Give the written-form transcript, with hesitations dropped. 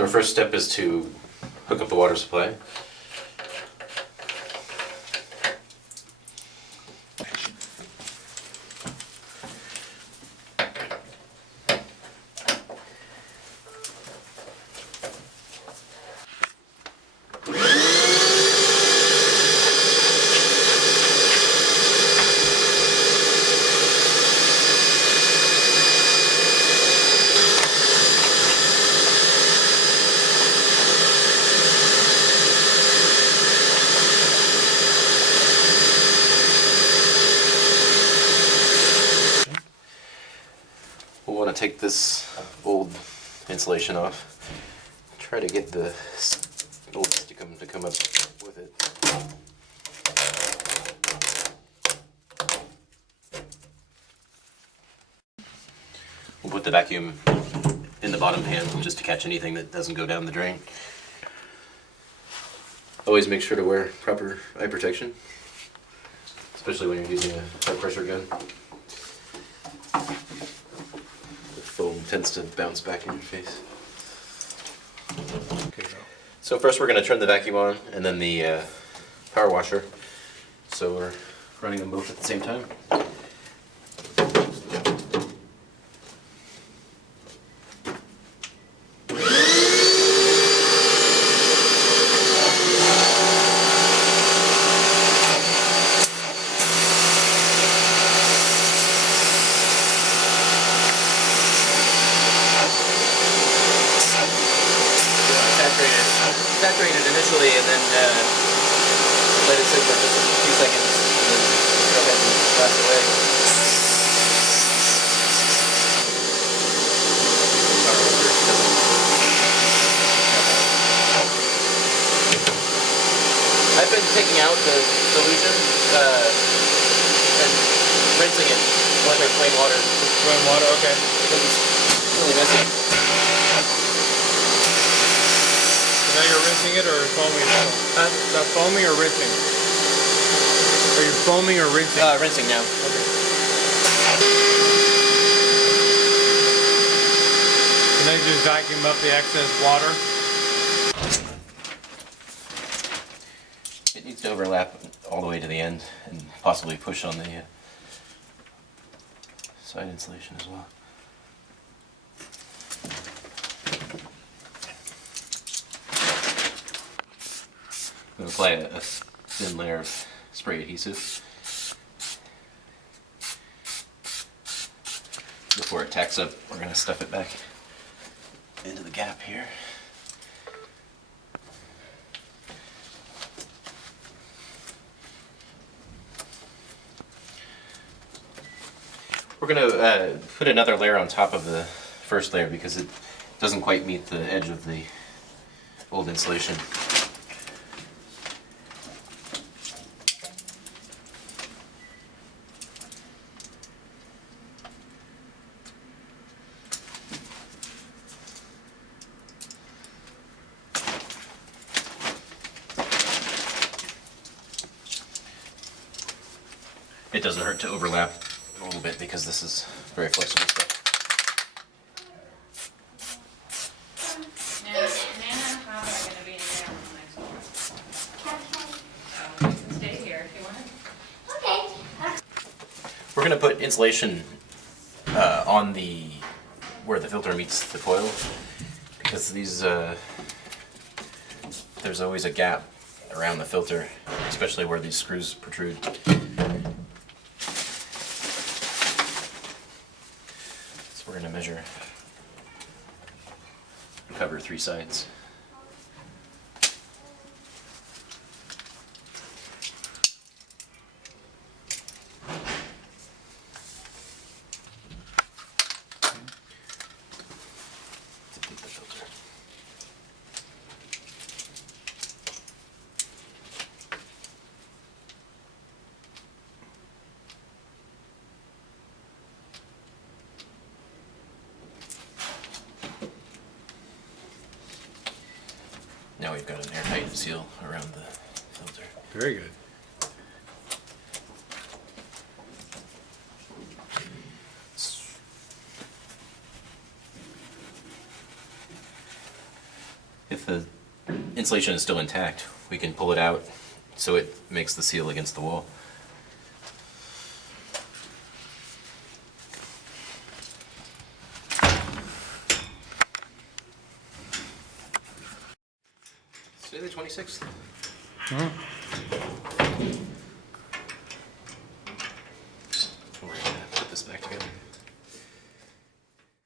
So our first step is to hook up the water supply. We'll want to take this old insulation off. Try to get the old stickum to come up with it. We'll put the vacuum in the bottom pan just to catch anything that doesn't go down the drain. Always make sure to wear proper eye protection, especially when you're using a high pressure gun. The foam tends to bounce back in your face. Okay, go. So first we're going to turn the vacuum on and then the power washer. So we're running them both at the same time. Saturate it initially and then let it sit for just a few seconds and then go ahead and blast away. I've been taking out the solution and rinsing it with plain water. Plain water, okay. Because it's really messy. Now you're rinsing it or foaming it? Is that foaming or rinsing? Are you foaming or rinsing? Rinsing now. Okay. And then you just vacuum up the excess water? It needs to overlap all the way to the end and possibly push on the side insulation as well. I'm going to apply a thin layer of spray adhesive before it tacks up. We're going to stuff it back into the gap here. We're going to put another layer on top of the first layer because it doesn't quite meet the edge of the old insulation. It doesn't hurt to overlap a little bit because this is very flexible stuff. Nana and Tom are going to be in there next door. So you can stay here if you want. Okay. We're going to put insulation on where the filter meets the coil because these there's always a gap around the filter, especially where these screws protrude. We're going to measure and cover 3 sides. Take the filter. Now we've got an airtight seal around the filter. Very good. if the insulation is still intact, we can pull it out so it makes the seal against the wall. Today the 26th?